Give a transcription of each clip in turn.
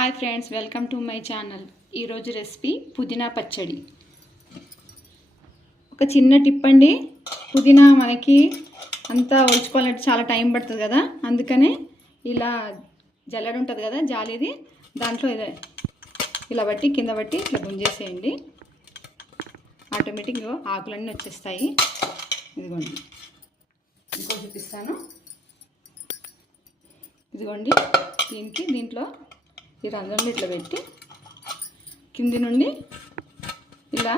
Hi friends, welcome to my channel. ఈరోజు recipe పుదీనా పచ్చడి. ఒక చిన్న టిప్ అండి. పుదీనా మనకి అంతా ఒలుచుకోవాలంటే చాలా టైం పడుతుంది కదా, అందుకనే ఇలా జల్లెడ ఉంటుంది కదా, జాలిది, దాంట్లో ఇలా బట్టి కింద బట్టి ఇట్లా గుంజేసేయండి. ఆటోమేటిక్గా ఆకులన్నీ వచ్చేస్తాయి. ఇదిగోండి, ఇంకో చూపిస్తాను. ఇదిగోండి, దీంట్లో ఈ రంధ్రంలో ఇట్లా పెట్టి కింది నుండి ఇలా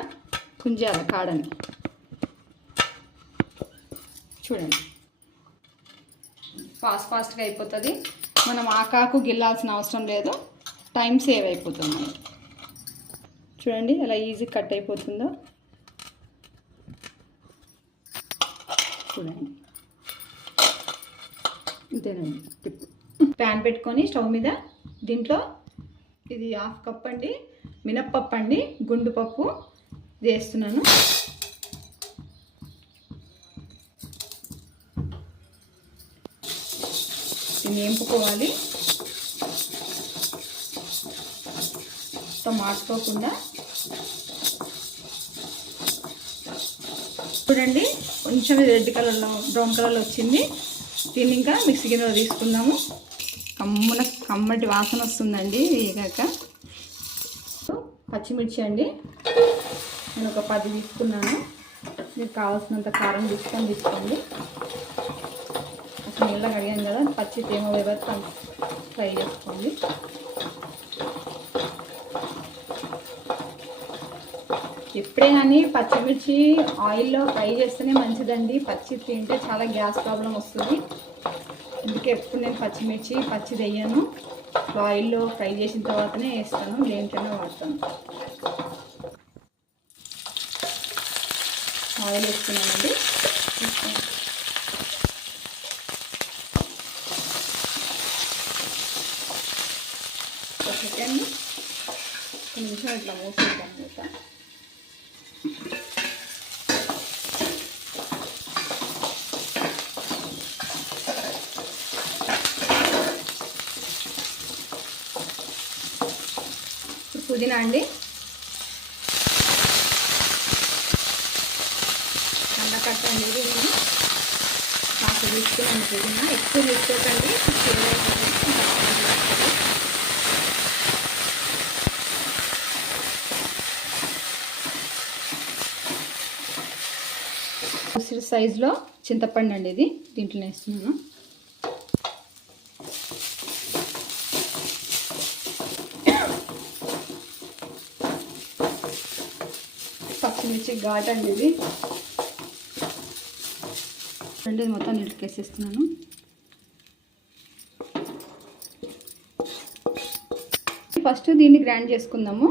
కుంజాలి కాడని. చూడండి, ఫాస్ట్గా అయిపోతుంది. మనం ఆకాకు గిల్లాల్సిన అవసరం లేదు, టైం సేవ్ అయిపోతుంది మనకి. చూడండి ఎలా ఈజీ కట్ అయిపోతుందో. చూడండి, ఇంతేనండి. ప్యాన్ పెట్టుకొని స్టవ్ మీద దీంట్లో ఇది 1/2 కప్ అండి మినప్పప్పు అండి, గుండు పప్పు వేస్తున్నాను. దీన్ని వేపుకోవాలి, మాడిపోకుండా. చూడండి, కొంచెం రెడ్ కలర్లో బ్రౌన్ కలర్లో వచ్చింది. దీన్ని ఇంకా మిక్సీ గిన్నెలో తీసుకుందాము. కమ్మటి వాసన వస్తుందండి వేగాక. పచ్చిమిర్చి అండి, నేను ఒక 10 తీసుకున్నాను. మీకు కావాల్సినంత కారం తీసుకోండి. అసలు నీళ్ళగా అడిగాను కదా, పచ్చి తేమ వేవరకు ఫ్రై చేసుకోండి. ఎప్పుడే కానీ పచ్చిమిర్చి ఆయిల్లో ఫ్రై చేస్తేనే మంచిదండి. పచ్చి తింటే చాలా గ్యాస్ ప్రాబ్లం వస్తుంది. అందుకే ఎప్పుడు నేను పచ్చి వేయను, ఆయిల్లో ఫ్రై చేసిన తర్వాతనే వేస్తాను, దేనికైనా వాడతాను. ఆయిల్ వేస్తున్నానండి. ఒక సెకండ్, ఒక నిమిషం ఇట్లా మూసేద్దాం. పుదీనా అండి, కందకట్ట అనేది నేను కాస్త తీసుకున్నాను. పుదీనా ఎక్కువ తీసుకోకండి, ఉసిరి సైజులో చింతపండు అండి, ఇది దీంట్లో వేస్తున్నాను. పచ్చిమిర్చి ఘాట్ అండి ఇది. రెండు మొత్తం నీళ్ళకి వేసేస్తున్నాను. ఫస్ట్ దీన్ని గ్రైండ్ చేసుకుందాము.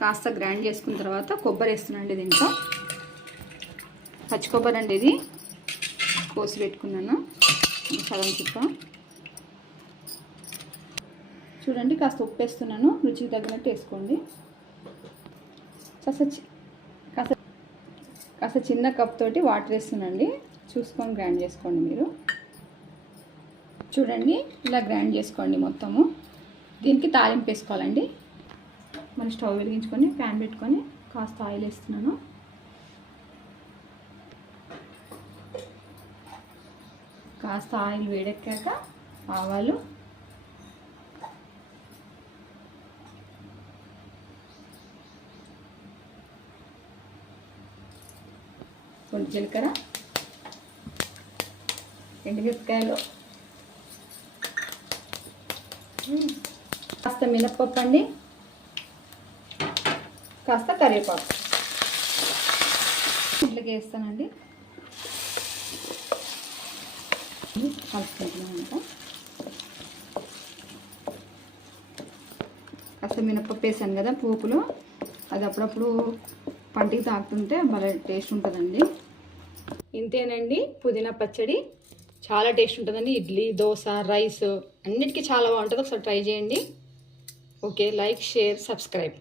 కాస్త గ్రైండ్ చేసుకున్న తర్వాత కొబ్బరి వేస్తున్నాండి. దీంట్లో పచ్చి కొబ్బరి అండి, ఇది కోసి పెట్టుకున్నాను సగం చిప్ప. చూడండి, కాస్త ఉప్పు వేస్తున్నాను, రుచికి తగినట్టు వేసుకోండి. కాస్త చిన్న కప్ తోటి వాటర్ వేస్తున్నాండి, చూసుకొని గ్రైండ్ చేసుకోండి మీరు. చూడండి, ఇలా గ్రైండ్ చేసుకోండి మొత్తము. దీనికి తాలింపు వేసుకోవాలండి. మన స్టవ్ వెలిగించుకొని ప్యాన్ పెట్టుకొని కాస్త ఆయిల్ వేస్తున్నాను. కాస్త ఆయిల్ వేడెక్కాక ఆవాలు, కొంచెం జీలకర్ర, ఎండుమిరపకాయలు, కాస్త మినప్పప్పు అండి, కాస్త కరివేపాకు ఇట్లకి వేస్తానండి. కలుపుకుంటున్నాను. కాస్త మినప్పప్పు వేసాను కదా పోపులో, అది అప్పుడప్పుడు పంటికి తాకుతుంటే భలే టేస్ట్ ఉంటుందండి. ఇంతేనండి పుదీనా పచ్చడి. చాలా టేస్ట్ ఉంటుందండి. ఇడ్లీ, దోశ, రైస్ అన్నిటికీ చాలా బాగుంటుంది. ఒకసారి ట్రై చేయండి. Okay, like, share, subscribe.